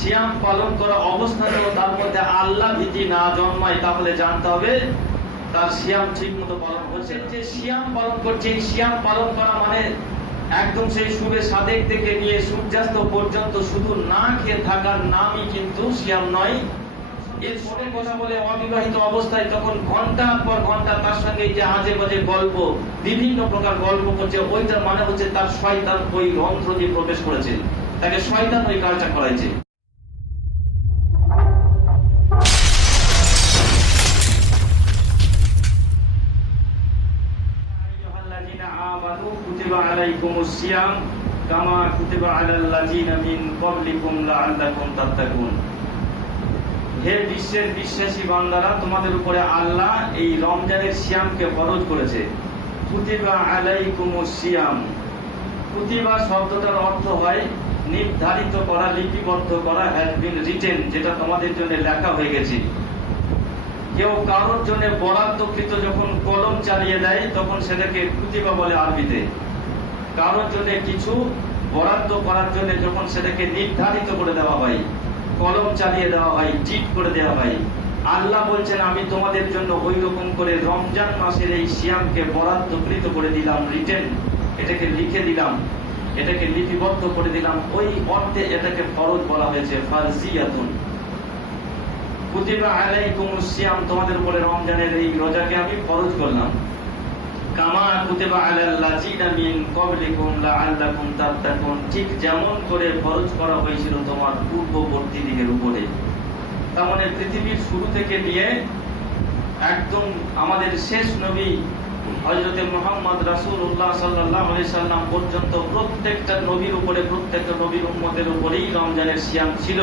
সিয়াম পালন করা অবস্থাতেও তার মধ্যে আল্লাহ ভীতি না জন্মায়, তাহলে জানতে হবে তার সিয়াম ঠিক মতো পালন হচ্ছে। যে সিয়াম পালন করছে, এই সিয়াম পালন করা মানে একদম সেই শুভে সাদেক থেকে নিয়ে সূর্যাস্ত পর্যন্ত শুধু না খেয়ে থাকার নামই কিন্তু সিয়াম নয়। এর ফোনে কথা বলে অবিবাহিত অবস্থায় তখন ঘন্টার পর ঘন্টা তার সঙ্গে যে আজে বাজে গল্প, বিভিন্ন প্রকার গল্প করছে, ওইটার মানে হচ্ছে তার শয়তান ওই রন্ধ্র দিয়ে প্রবেশ করেছে, তাকে শয়তান ওই কাজটা করাইছে। কুতিবা আলাইকুমুস সিয়াম কামা কুতিবা আলাল লাযিনা মিন ক্বাবলিকুম লাআল্লাকুম তাত্তাকুন। হে বিশ্বের বিশ্বাসী বান্দারা, তোমাদের উপরে আল্লাহ এই রমজানের সিয়ামকে ফরজ করেছে। কুতিবা আলাইকুমুস সিয়াম, কুতিবা শব্দটার অর্থ হয় নির্ধারিত করা, লিপিবদ্ধ করা, হ্যাজ বিন রিটেন, যেটা তোমাদের জন্য লেখা হয়ে গেছে। কেউ কারোর জন্য বরাদ্দকৃত যখন কলম চালিয়ে দেয় তখন সেটাকে কুতিবা বলে আরবিতে। কারোর জন্য কিছু বরাদ্দ করার জন্য যখন সেটাকে নির্ধারিত করে দেওয়া হয়, কলম চালিয়ে দেওয়া হয়, টিক করে দেওয়া হয়, আল্লাহ বলছেন আমি তোমাদের জন্য ওই রকম করে রমজান মাসের এই সিয়ামকে বরাদ্দকৃত করে দিলাম, রিটেন, এটাকে লিখে দিলাম, এটাকে লিপিবদ্ধ করে দিলাম। ওই অর্থে এটাকে ফরজ বলা হয়েছে, ফারজিয়াতুন। কুতিবা আলাইকুমুস সিয়াম, তোমাদের উপরে রমজানের এই রোজাকে আমি ফরজ করলাম। কামা কুতিবা আলাল লাযিনা মিন ক্বাবলিকুম লাআল্লাকুম তাত্তাকুন, ঠিক যেমন করে ফরজ করা হয়েছিল তোমার পূর্ববর্তীদের উপরে। তার মানে পৃথিবীর শুরু থেকে নিয়ে একদম আমাদের শেষ নবী হযরত মুহাম্মদ রাসূলুল্লাহ সাল্লাল্লাহু আলাইহি সাল্লাম পর্যন্ত প্রত্যেকটা নবীর উপরে, প্রত্যেকটা নবীর উম্মতের উপরেই রমজানের সিয়াম ছিল,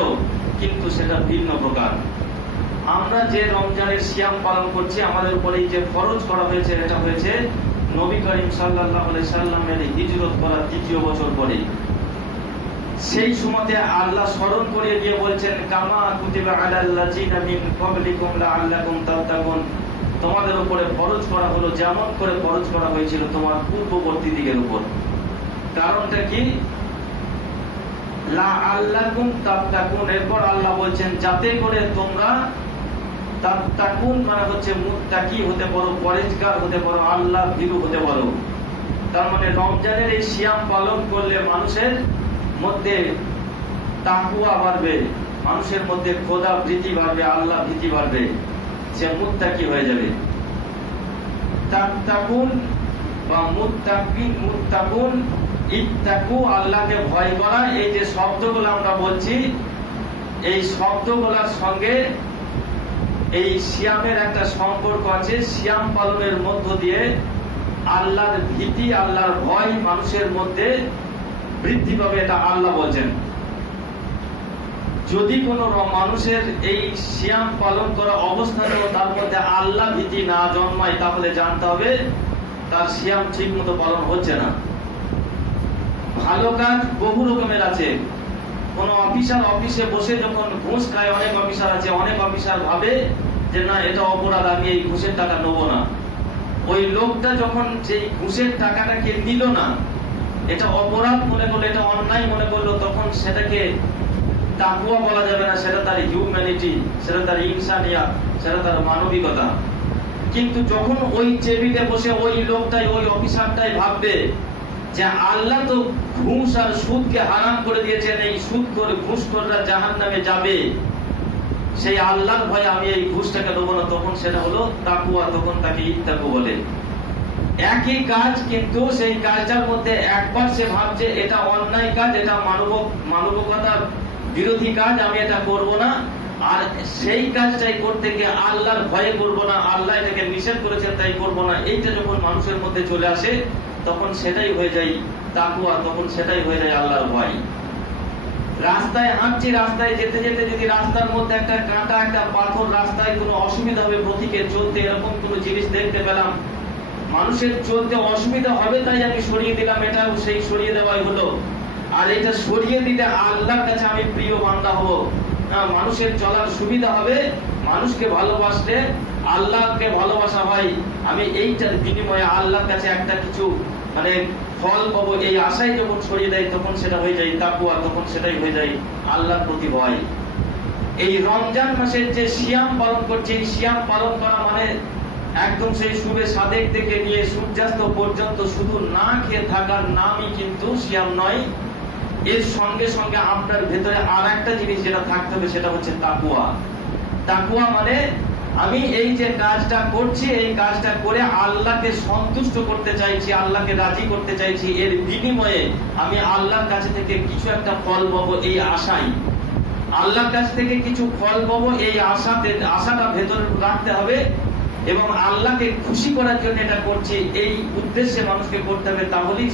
কিন্তু সেটা ভিন্ন প্রকার। আমরা যে রমজানের সিয়াম পালন করছি, আমাদের উপরে যে ফরজ করা হয়েছে, এটা হয়েছে নবী করিম সাল্লাল্লাহু আলাইহি সাল্লামের হিজরত করার দ্বিতীয় বছর পরে। সেই সময়তে আল্লাহ স্মরণ করিয়ে দিয়ে বলছেন কামা কুতিবা আলাল লাযিনা মিন ক্বাবলিকুম লাআল্লাকুম তাত্তাকুন, তোমাদের উপরে ফরজ করা হলো যেমন করে ফরজ করা হয়েছিল তোমার পূর্ববর্তী দিকের উপর। কারণটা কি? লাআল্লাকুম তাত্তাকুন, এরপর আল্লাহ বলছেন যাতে করে তোমরা তাত্তাকুন মানে হচ্ছে মুত্তাকি হতে পারো, পরহেজগার হতে পারো, আল্লাহ ভীরু হতে পারো। তার মানে রমজানের এই সিয়াম পালন করলে মানুষের মধ্যে তাকওয়া বাড়বে, মানুষের মধ্যে খোদা ভীতি বাড়বে, আল্লাহ ভীতি বাড়বে, সে মুত্তাকি হয়ে যাবে। তাত্তাকুন বা মুত্তাকিন, মুত্তাকুন, ইত্তাকু, আল্লাহকে ভয় করা, এই যে শব্দগুলো আমরা বলছি, এই শব্দগুলোর সঙ্গে এই সিয়ামের একটা সম্পর্ক আছে। সিয়াম পালনের মধ্য দিয়ে আল্লাহর ভীতি, আল্লাহর ভয় মানুষের মধ্যে বৃদ্ধি পাবে, এটা আল্লাহ বলছেন। যদি কোনো মানুষের এই সিয়াম পালন করা অবস্থাতেও তার মধ্যে আল্লাহ ভীতি না জন্মায়, তাহলে জানতে হবে তার সিয়াম ঠিক মতো পালন হচ্ছে না। ভালো কাজ বহু রকমের আছে। কোন অফিসার অফিসে বসে যখন ঘুষ খায়, অনেক অফিসার আছে, অনেক অফিসার ভাবে যে না এটা অপরাধ, আমি এই ঘুষের টাকা নেবো না। ওই লোকটা যখন সেই ঘুষের টাকাটাকে নিল না, এটা অপরাধ মনে করলো, এটা অন্যায় মনে করলো, তখন সেটাকে তাকওয়া বলা যাবে না, সেটা তার হিউম্যানিটি, সেটা তার ইনসানিয়াত, সেটা তার মানবিকতা। কিন্তু যখন ওই টেবিলে বসে ওই লোকটাই, ওই অফিসারটাই ভাববে যে আল্লাহ তো ঘুষ আর সুদকে হারাম করে দিয়েছেন, এই সুদ করে ঘুষখোররা জাহান্নামে যাবে, সেই আল্লাহর ভয়ে আমি এই ঘুষটাকে নেবো না, তখন সেটা হলো তাকওয়া, তখন তাকে ইত্তাকু বলে। একই কাজ, কিন্তু সেই কাজটার মধ্যে একবার সে ভাবছে এটা অন্যায় কাজ, এটা মানবিকতার বিরোধী কাজ, আমি এটা করব না, আর সেই কাজটাই করতে গিয়ে আল্লাহর ভয়ে করব না, আল্লাহ এটাকে নিষেধ করেছেন তাই করব না, এইটা যখন মানুষের মধ্যে চলে আসে তখন সেটাই হয়ে যায় তাকওয়া, তখন সেটাই হয়ে যায় আল্লাহর ভয়। রাস্তায় হাঁটছি, রাস্তায় যেতে যেতে যদি রাস্তার মধ্যে একটা কাঁটা, একটা পাথর, রাস্তায় কোনো অসুবিধা হবে প্রতীকের চলতে, এরকম কোনো জিনিস দেখতে পেলাম, মানুষের চলতে অসুবিধা হবে তাই আমি সরিয়ে দিলাম, এটা সেই সরিয়ে দেওয়াই হলো। আর এটা সরিয়ে দিলে আল্লাহর কাছে আমি প্রিয় বান্দা হব, মানুষের চলার সুবিধা হবে, মানুষকে ভালোবাসলে আল্লাহকে ভালোবাসা হয়, আমি এইটার বিনিময়ে আল্লাহর কাছে একটা কিছু মানে ফল পাবো এই আশাই যখন সরিয়ে দেয় তখন সেটা হয়ে যায় তাকওয়া, তখন সেটাই হয়ে যায় আল্লাহর প্রতি ভয়। এই রমজান মাসের যে সিয়াম পালন করছে, এই সিয়াম পালন করা মানে একদম সেই শুভে সাদেক থেকে নিয়ে সূর্যাস্ত পর্যন্ত শুধু না খেয়ে থাকার নামই কিন্তু সিয়াম নয়। এর সঙ্গে সঙ্গে আপনার ভেতরে আর একটা জিনিস যেটা থাকতে হবে সেটা হচ্ছে তাকওয়া। তাকওয়া মানে আমি এই যে কাজটা করছি, এই কাজটা করে আল্লাহকে সন্তুষ্ট করতে চাইছি, আল্লাহকে রাজি করতে চাইছি, এর বিনিময়ে আমি আল্লাহর কাছে থেকে কিছু একটা ফল পাবো এই আশাই। আল্লাহর কাছ থেকে কিছু ফল পাবো এই আশাটা ভেতরে রাখতে হবে এবং আল্লাহকে খুশি করার জন্য এটা করছি এই উদ্দেশ্যে মানুষকে করতে হবে। তাহলেই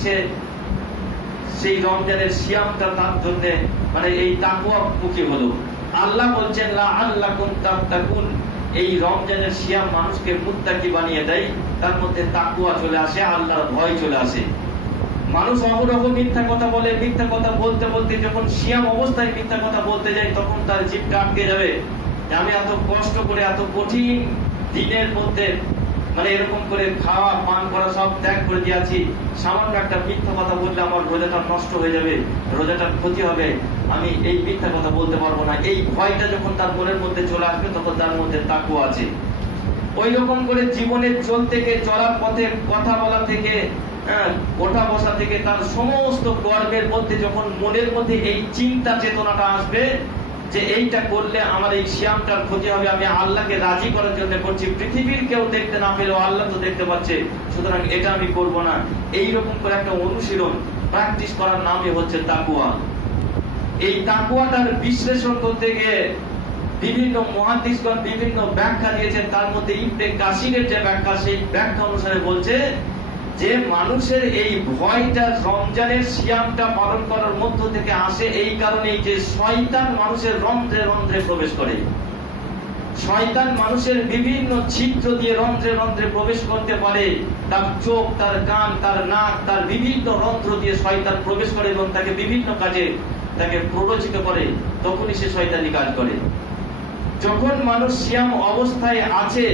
সেই রমজানের সিয়ামটা তার জন্য মানে এই তাকওয়া মুখী হলো। আল্লাহ বলছেন লাআল্লাকুম তাত্তাকুন, এই রমজানের সিয়াম মানুষকে মুত্তাকি বানিয়ে দেয়, তার মধ্যে তাকওয়া চলে আসে, আল্লাহর ভয় চলে আসে। মানুষ অহরহ মিথ্যা কথা বলে, মিথ্যা কথা বলতে বলতে যখন সিয়াম অবস্থায় মিথ্যা কথা বলতে যায় তখন তার জিভটা আটকে যাবে। আমি এত কষ্ট করে এত কঠিন দিনের মধ্যে মানে এরকম করে খাওয়া পান করা সব ত্যাগ করে দিয়েছি, সামান্য একটা মিথ্যা কথা বললে আমার রোজাটা নষ্ট হয়ে যাবে, রোজাটার ক্ষতি হবে, আমি এই মিথ্যা কথা বলতে পারবো না। এই ভয়টা যখন তার মনের মধ্যে চলে আসবে তখন তার মধ্যে তাকওয়া আছে। ওই রকম করে জীবনে চলতে গিয়ে চলার পথে কথা বলা থেকে ওঠা বসা থেকে তার সমস্ত কর্মের মধ্যে যখন মনের মধ্যে এই চিন্তা চেতনাটা আসবে যে এইটা করলে আমার এই সিয়ামটার ক্ষতি হবে, আমি আল্লাহকে রাজি করার জন্য করছি, পৃথিবীর কেউ দেখতে না পেলেও আল্লাহ তো দেখতে পাচ্ছে, সুতরাং এটা আমি করব না, এই রকম করে একটা অনুশীলন প্র্যাকটিস করার নামই হচ্ছে তাকওয়া। এই তাকওয়াটার বিশ্লেষণ করতে গিয়ে বিভিন্ন মুহাদ্দিসগণ বিভিন্ন ব্যাখ্যা দিয়েছেন। তার মধ্যে ইবনে কাসিরের যে ব্যাখ্যা, সেই ব্যাখ্যা অনুসারে বলছে যে মানুষের এই ভয়টা রমজানের সিয়ামটা পালন করার মধ্য থেকে আসে এই কারণেই যে শয়তান মানুষের রন্ধ্রে রন্ধ্রে প্রবেশ করে। শয়তান মানুষের বিভিন্ন ছিদ্র দিয়ে রন্ধ্রে রন্ধ্রে প্রবেশ করতে পারে। তার চোখ, তার কান, তার নাক, তার বিভিন্ন রন্ধ্র দিয়ে শয়তান প্রবেশ করে এবং তাকে বিভিন্ন কাজে তাকে প্ররোচিত করে। তখনই সে শয়তানি কাজ করে। যখন মানুষ সিয়াম অবস্থায় আছে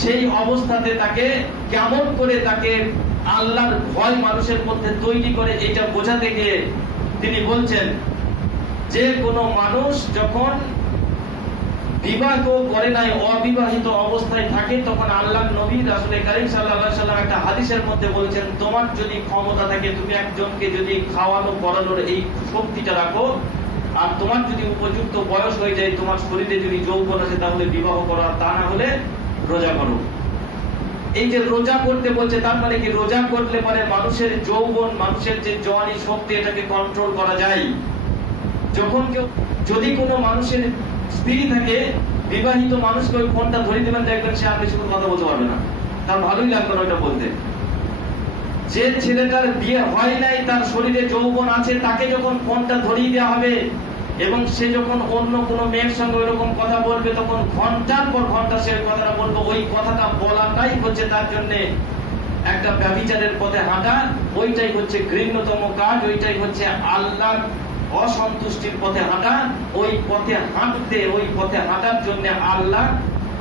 সেই অবস্থাতে তাকে কেমন করে তাকে আল্লাহর ভয় মানুষের মধ্যে তৈরি করে এটা বোঝাতে গিয়ে তিনি বলছেন যে কোনো মানুষ যখন বিবাহ করে নাই, অবিবাহিত অবস্থায় থাকে, তখন আল্লাহর নবী রাসূল কারীম সাল্লাল্লাহু আলাইহি সাল্লাম একটা হাদিসের মধ্যে বলেছেন, তোমার যদি ক্ষমতা থাকে, তুমি একজনকে যদি খাওয়ানো পড়ানোর এই শক্তিটা রাখো, আর তোমার যদি উপযুক্ত বয়স হয়ে যায়, তোমার শরীরে যদি যৌবন আছে, তাহলে বিবাহ করো, তা না হলে রোজা করো। এই যে রোজা করতে বলছে তার মানে কি রোজা করলে পরে মানুষের যৌবন, মানুষের যে জওয়ানি শক্তি, এটাকে কন্ট্রোল করা যায়। যখন কেউ যদি কোনো মানুষের স্ত্রী থাকে, বিবাহিত মানুষকে ওই ফোনটা ধরে দেবেন, দেখবেন সে আর বেশি কথা বলতে পারবে না, তার ভালোই লাগবে না ওটা বলতে। যে ছেলেটার বিয়ে হয় নাই, তার শরীরে যৌবন আছে, তাকে যখন ফোনটা ধরিয়ে দেওয়া হবে এবং সে যখন অন্য কোনো মেয়ের সঙ্গে ওইরকম কথা বলবে, তখন ঘন্টার পর ঘন্টা সে কথাটা বলবে। ওই কথাটা বলাটাই হচ্ছে তার জন্য একটা ব্যভিচারের পথে হাঁটা, ওইটাই হচ্ছে ঘৃণ্যতম কাজ, ওইটাই হচ্ছে আল্লাহর অসন্তুষ্টির পথে হাঁটা। ওই পথে হাঁটার জন্য আল্লাহ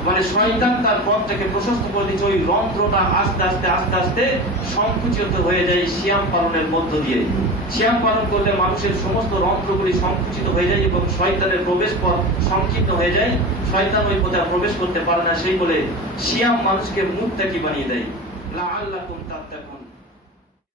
মানে শয়তান তার পথটাকে প্রশস্ত করে দিচ্ছে। ওই রন্ধ্রটা আস্তে আস্তে আস্তে আস্তে সংকুচিত হয়ে যায় সিয়াম পালনের মধ্য দিয়ে। সিয়াম পালন করলে মানুষের সমস্ত রন্ধ্রগুলি সংকুচিত হয়ে যায় এবং শয়তানের প্রবেশ পথ সংকীর্ণ হয়ে যায়। শয়তান ওই পথে প্রবেশ করতে পারে না। সেই বলে সিয়াম মানুষকে মুত্তাকি বানিয়ে দেয়। লাআল্লাকুম তাত্তাকুন।